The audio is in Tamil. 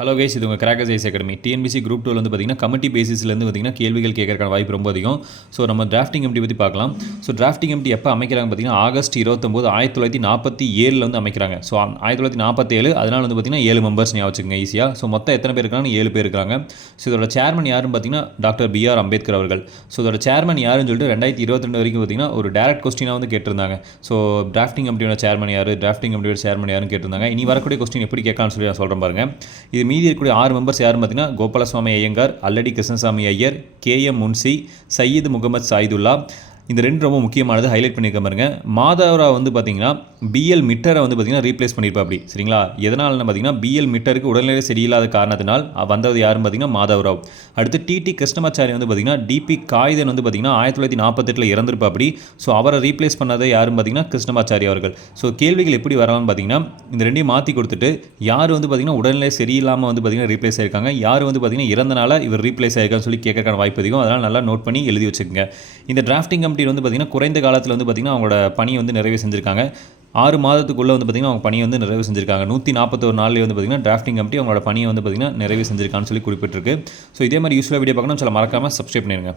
ஹலோ கைஸ், இது உங்கள் crackers IAS academy. TNPSC group 2 வந்து பார்த்தீங்கன்னா கமிட்டி பேசிஸ்லேருந்து பார்த்தீங்கன்னா கேள்விகள் கேட்கறதுக்கான வாய்ப்பு ரொம்ப அதிகம். ஸோ நம்ம டிராஃப்டிங் கமிட்டி பற்றி பார்க்கலாம். ஸோ டிராஃப்டிங் கமிட்டி எப்போ அமைக்கிறாங்க பார்த்தீங்கன்னா ஆகஸ்ட் 29, 1947 வந்து அமைக்கிறாங்க. ஸோ 1947, அதனால் வந்து பார்த்தீங்கன்னா 7 மெம்பர்ஸ் ஞாபகம் வச்சுக்கோங்க ஈஸியாக. ஸோ மொத்தம் எத்தனை பேர் இருக்காங்க? 7 பேர் இருக்காங்க. ஸோ இதோட சேர்மன் யாருன்னு பார்த்தீங்கன்னா டாக்டர் B.R. அம்பேத்கர் அவர்கள். ஸோ இதோட சேர்மன் யாருன்னு சொல்லிட்டு 2022 வரைக்கும் பார்த்தீங்கன்னா ஒரு டேரக்ட் கொஸ்டினாக வந்து கேட்டிருந்தாங்க. ஸோ டிராஃப்டிங் கமிட்டியோட சேர்மன் யார், டிராஃப்டிங் கமிட்டியோட சேர்மன் யாருன்னு கேட்டிருந்தாங்க. இனி வரக்கூடிய கொஸ்டின் எப்படி கேட்கலாம்னு சொல்லி நான் சொல்கிறேன் பாருங்க. இது மீதி இருக்கக்கூடிய 6 மெம்பர்ஸ் யாருன்னு பார்த்தீங்கன்னா கோபாலசுவாமி ஐயங்கார், அல்லடி கிருஷ்ணசாமி ஐயர், KM முன்சி, சையீது முகமது சாயிதுல்லா. இந்த ரெண்டு ரொம்ப முக்கியமானது, ஹைலைட் பண்ணியிருக்க பாருங்க. மாதவராவ் வந்து பார்த்தீங்கன்னா BL மிட்டரை வந்து பார்த்தீங்கன்னா ரீப்ளேஸ் பண்ணியிருப்பா அப்படி சரிங்களா. எதனால்னு பார்த்தீங்கன்னா BL மிட்டருக்கு உடல்நிலை சரியில்லாத காரணத்தினால் வந்தது யாருன்னு பார்த்தீங்கன்னா மாதவராவ். அடுத்து TT கிருஷ்ணமாச்சாரி வந்து பார்த்தீங்கன்னா DP காகிதன் வந்து பார்த்தீங்கன்னா 1948 இறந்திருப்பா அப்படி. ஸோ அவரை ரீப்ளேஸ் பண்ணதை யாருன்னு பார்த்தீங்கன்னா கிருஷ்ணமாச்சாரி அவர்கள். ஸோ கேள்விகள் எப்படி வரலாம்னு பார்த்தீங்கன்னா இந்த ரெண்டையும் மாற்றி கொடுத்துட்டு யார் வந்து பார்த்தீங்கன்னா உடல்நிலை சரியில்லாமல் வந்து பார்த்தீங்கன்னா ரீப்ளேஸ் ஆயிருக்காங்க, யார் வந்து பார்த்தீங்கன்னா இறந்தனால இவர் ரீப்ளேஸ் ஆயிருக்கான்னு சொல்லி கேட்கறதுக்கான வாய்ப்பு அதிகம். அதனால் நல்லா நோட் பண்ணி எழுதி வச்சுக்கோங்க. இந்த டிராஃப்டிங் கமிட்டி வந்து பார்த்தீங்கன்னா குறைந்த காலத்தில் வந்து பார்த்தீங்கன்னா அவங்களோட பணியை வந்து நிறைவு செஞ்சுருக்காங்க. 6 மாதத்துக்குள்ளே வந்து பார்த்திங்கன்னா அவங்க பணியை வந்து நிறைவு செஞ்சுருக்காங்க. 141 நாள்லேயே வந்து பார்த்திங்கன்னா டிராஃப்டிங் கமிட்டி அவங்களோட பணியை வந்து பார்த்திங்கன்னா நிறைவு செஞ்சுருக்கான்னு சொல்லி குறிப்பிட்டிருக்கு. ஸோ இதே மாதிரி யூஸ்ஃபுல்லாக வீடியோ பார்க்கணும், சில மறக்காமல் சப்ஸ்கிரைப் பண்ணிடுங்க.